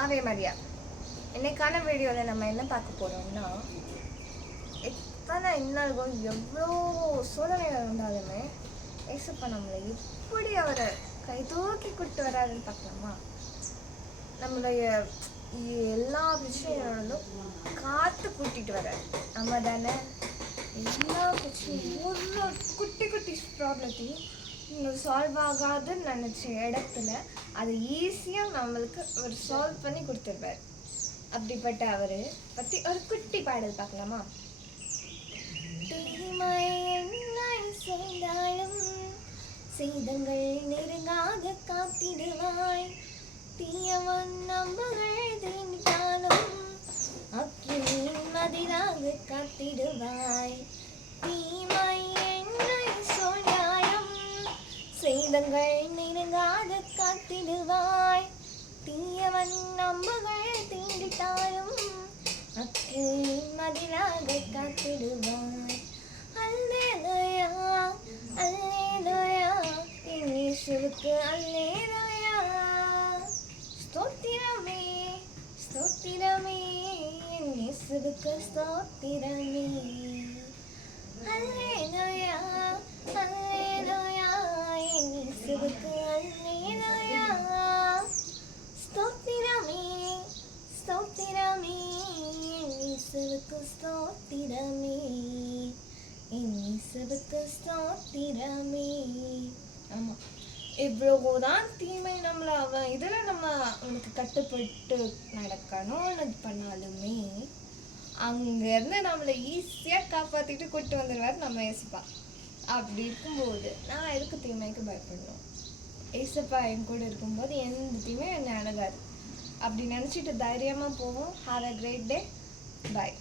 ஆவே மரியா. இன்னைக்கான வீடியோவில் நம்ம என்ன பார்க்க போகிறோம்னா, எத்தனை இன்னல்கள் எவ்வளோ சோதனைகள் இருந்தாலுமே ஏசப்பா நம்மளை எப்படி அவரை கை தூக்கி கூட்டு வராருன்னு பார்க்கலாமா? நம்மளுடைய எல்லா விஷயங்களும் காத்து கூட்டிட்டு வர்றாரு. நம்ம தானே எல்லா பிரச்சனையும் ஒரு குட்டி குட்டி ப்ராப்ளத்தையும் சால்வ் ஆகாதுன்னு நினச்ச இடத்துல அதை ஈஸியாக நம்மளுக்கு ஒரு சால்வ் பண்ணி கொடுத்துருவார். அப்படிப்பட்ட அவர் பற்றி ஒரு குட்டி பாடல் பார்க்கலாமா? தீமை என்னை செய்தாலும் சேதங்கள் நெருங்காக காத்திடுவாய், தீயவன் நம்புகள் தீண்டாலும் அக்கினியின் மதிலாக காத்திடுவாய். தீமை என்னை சொல்லாலும் சேதங்கள் நெருங்காக காத்திடுவாய், தீயவன் நம்புகள் தீண்டிட்டாலும் அக்கினியின் மதிலாக காத்திடுவாய். அல்லேலூயா அல்லேலூயா, என் இயேசுவுக்கு அல்லேலூயா. ஸ்தோத்திரமே ஸ்தோத்திரமே, என் இயேசுவுக்கு ஸ்தோத்திரமே. அல்லேலூயா அல்லேலூயா, என் இயேசுவுக்கு அல்லேலூயா. ஸ்தோத்திரமே ஸ்தோத்திரமே, என் இயேசுவுக்கு ஸ்தோத்திரமே, என் இயேசுவுக்கு ஸ்தோத்திரமே. ஆமாம், இவ்வளவுதான் தீமை நம்மளை அவன் இதில் நம்ம அவனுக்கு கட்டுப்பட்டு நடக்கணும்னு பண்ணாலுமே அங்கேருந்து நம்மளை ஈஸியாக காப்பாற்றிட்டு கூட்டு வந்துடுவார் நம்ம ஏசப்பா. அப்படி இருக்கும்போது நான் எதுக்கு தீமைக்கு பயப்படணும்? ஏசப்பா என் கூட இருக்கும்போது எந்த தீமையும் என்னை அணுகாது. அப்படி நினச்சிட்டு தைரியமாக போவோம். Have a great day. Bye.